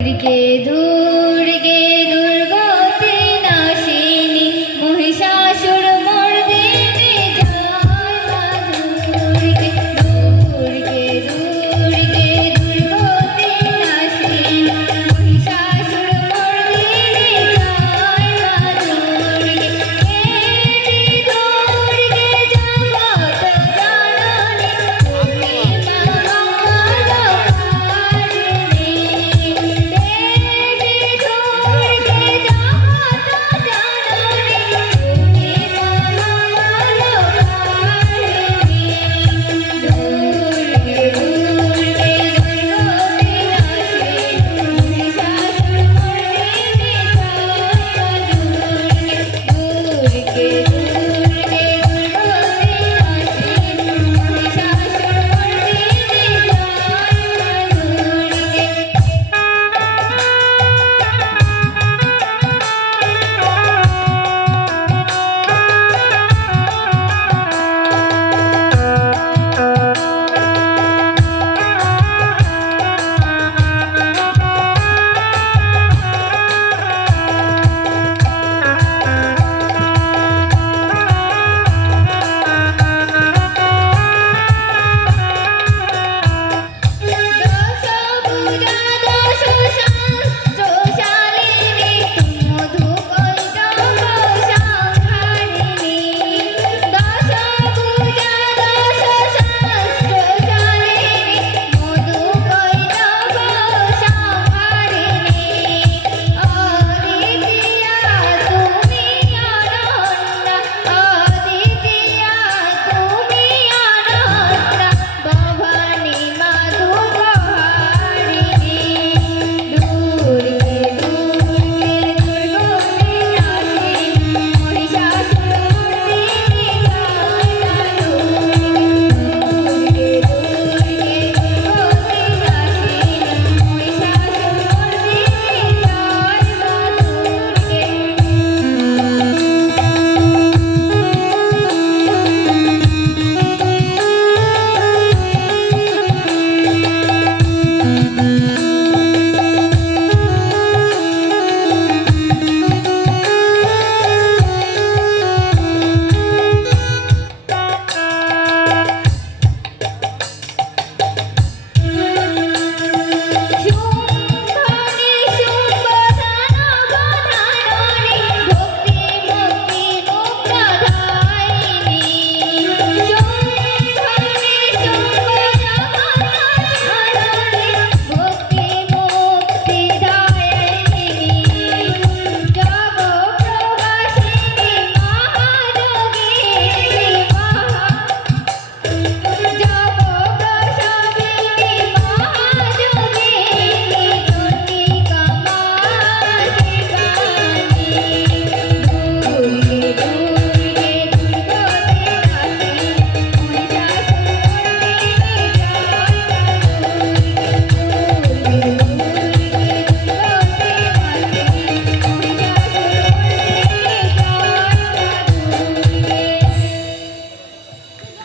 Cricket